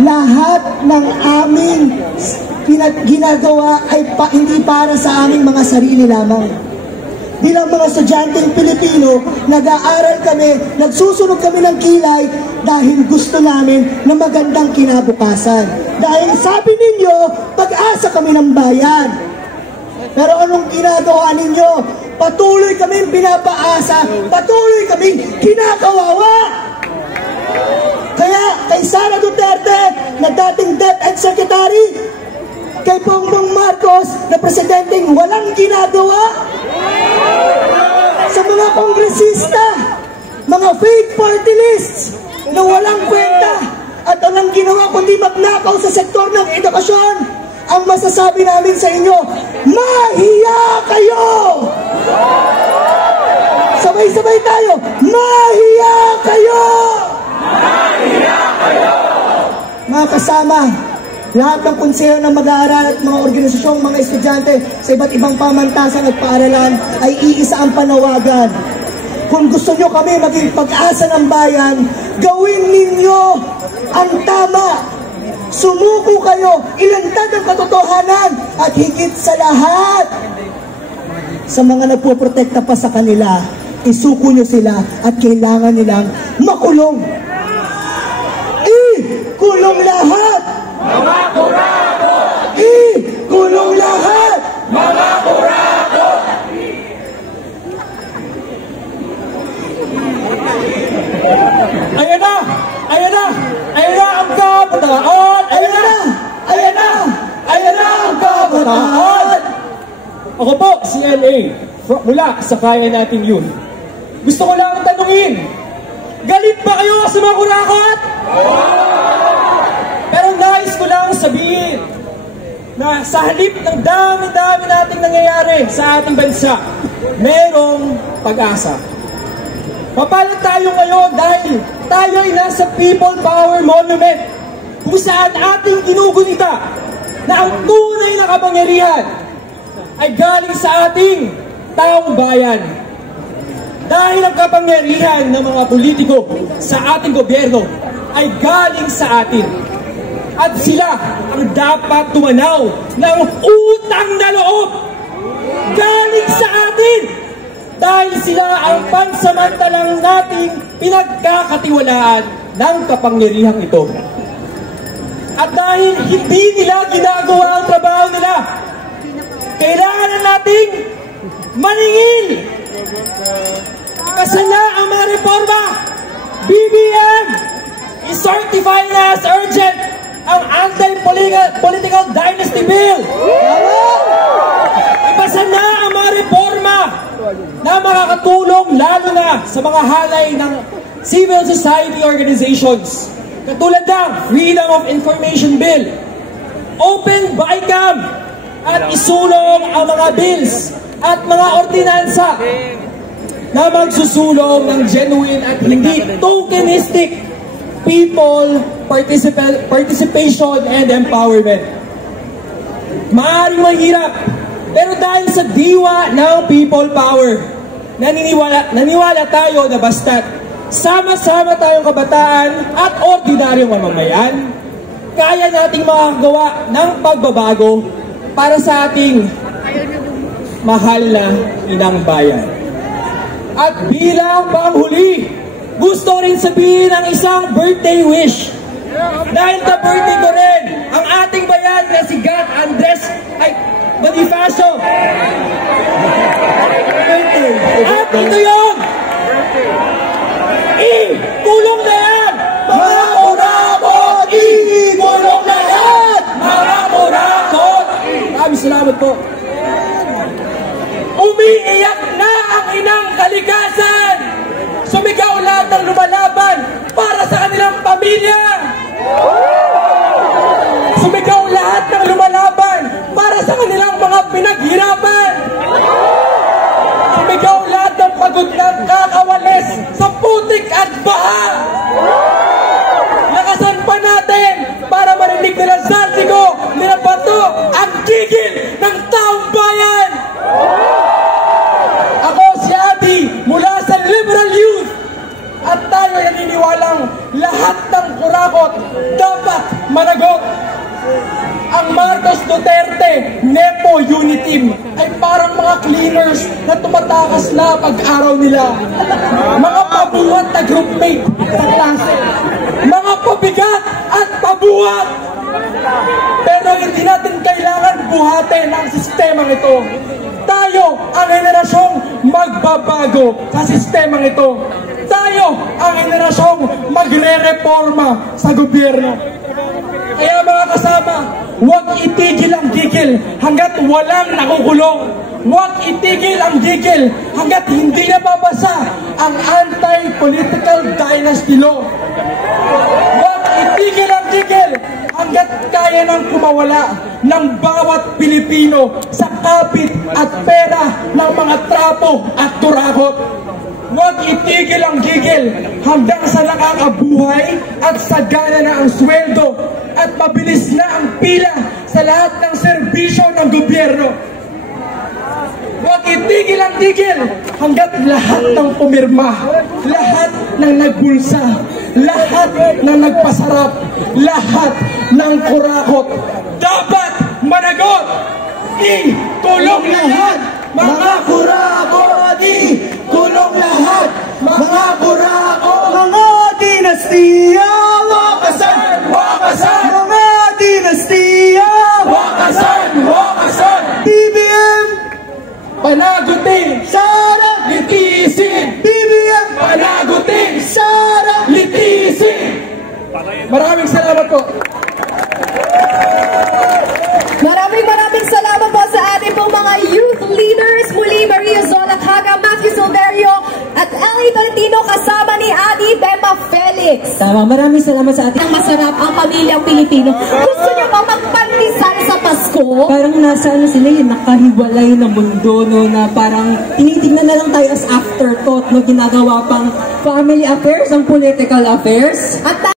lahat ng aming ginagawa ay hindi para sa aming mga sarili lamang. Bilang mga estudyanteng Pilipino, nag-aaral kami, nagsusunog kami ng kilay dahil gusto namin na magandang kinabukasan. Dahil sabi ninyo, pag-asa kami ng bayan. Pero anong ginagawa ninyo? Patuloy kaming pinapaasa, patuloy kaming kinakawawa. Kaya kay Sara Duterte na dating DepEd Secretary, kay Bongbong Marcos na presidenteng walang ginagawa, sa mga kongresista, mga fake party lists na walang kwenta at walang ginawa kundi magnakaw sa sektor ng edukasyon, ang masasabi namin sa inyo, mahiya kayo! Sabay-sabay tayo, mahiya kayo! Mahiya kayo! Mga kasama, lahat ng konseho ng mag-aaral at mga organisasyong mga estudyante sa iba't ibang pamantasan at paaralan ay iisa ang panawagan. Kung gusto nyo kami maging pag-asa ng bayan, gawin ninyo ang tama. Sumuko kayo, ilantad ang katotohanan at higit sa lahat, sa mga nagpoprotekta pa sa kanila, isuko nyo sila at kailangan nilang makulong. Kulong lahat! Mga kurako! Kulong lahat! Mga kurako! Ayan na! Ayan na! Ayan na ang kabataan! Ayan na! Ayan na! Ayan na ang kabataan! Ako po, si LA, mula sa Kaya Natin Youth. Gusto ko lang tanungin, galit ba kayo sa mga kurakot? Pero nais ko lang sabihin na sa halip ng dami-dami nating nangyayari sa ating bansa, merong pag-asa. Mapalad tayo ngayon dahil tayo ay nasa People Power Monument kung saan ating ginugunita na ang tunay na kapangyarihan ay galing sa ating taong bayan. Dahil ang kapangyarihan ng mga politiko sa ating gobyerno ay galing sa atin. At sila ang dapat tumanaw ng utang na loob galing sa atin. Dahil sila ang pansamantalang nating pinagkakatiwalaan ng kapangyarihang ito. At dahil hindi nila ginagawa ang trabaho nila, kailangan na nating maningil. Kasi na ang mga reforma, BBM, i-certify na as urgent ang Anti-Political Dynasty Bill. Ipasa na ang mga reforma na makakatulong lalo na sa mga halay ng civil society organizations. Katulad ng Freedom of Information Bill, Open BICAM, at isulong ang mga bills at mga ordinansa na magsusulong ng genuine at hindi tokenistic people participation and empowerment. Maaaring mahirap, pero dahil sa diwa ng people power, naniwala tayo na basta't sama-sama tayong kabataan at ordinaryong mamamayan, kaya nating makagawa ng pagbabago para sa ating mahal na inang bayan. At bilang panghuli, gusto rin sabihin ang isang birthday wish. Dahil sa birthday ko rin, ang ating bayan na si God Andres ay Bonifacio. At ito yun! Kulong na yan! Mga kurakot! Kulong na yan! Mga kurakot! Maraming salamat po. Umiiyak na ang inang kalikasan! Sumigaw lahat ng lumalaban para sa kanilang pamilya! Sumigaw lahat ng lumalaban para sa kanilang mga pinaghirapan! Sumigaw lahat ng pagod ng kakawalis sa putik at baha! Lakasan pa natin para marinig nila Sarsigo, nila Bato, ang gigil ng taong bayan! Ako si Adi mula sa Liberal Youth at tayo ay naniniwalang lahat ng kurakot unit team ay parang mga cleaners na tumatakas na pag-araw nila. Mga pabuhat na groupmate sa klase. Mga pabigat at pabuhat. Pero hindi natin kailangan buhatin ang sistemang ito. Tayo ang henerasyong magbabago sa sistemang ito. Tayo ang henerasyong magre-reforma sa gobyerno. Kaya mga kasama, huwag itigil ang gigil hanggat walang nakukulong. Huwag itigil ang gigil hanggat hindi nababasa ang anti-political dynasty law. Huwag itigil ang gigil hanggat kaya nang kumawala ng bawat Pilipino sa kapit at pera ng mga trapo at turakot. Huwag itigil ang gigil hanggang sa nakakabuhay at sagana na ang sweldo at mabilis na ang pila sa lahat ng serbisyo ng gobyerno. Huwag itigil ang gigil hanggat lahat ng pumirma, lahat ng nagbulsa, lahat ng nagpasarap, lahat ng kurakot dapat managot. Ikulong lahat mga kurakot! Ikulong lahat mga kurakot! Mga dinastiya, Wakasan! Wakasan! mga dinastiya, Wakasan! Wakasan! BBM, Panagutin! Sara, Litisin! BBM, Panagutin! Sara. Litisin! Maraming salamat po. Maraming salamat po sa ating pong mga youth leaders. Muli, Maria Zola Caga, Matthew Silverio, at Ellie Valentino kasama ni Adi Bemba Felix. Tama, maraming salamat sa ating... Ang masarap ang pamilyang Pilipino. Gusto nyo ba magpandesal sa Pasko? Parang nasa ano sila yun, nakahiwalay na mundo, no, na parang tinitignan na lang tayo as afterthought, no, ginagawa pang family affairs, ang political affairs. At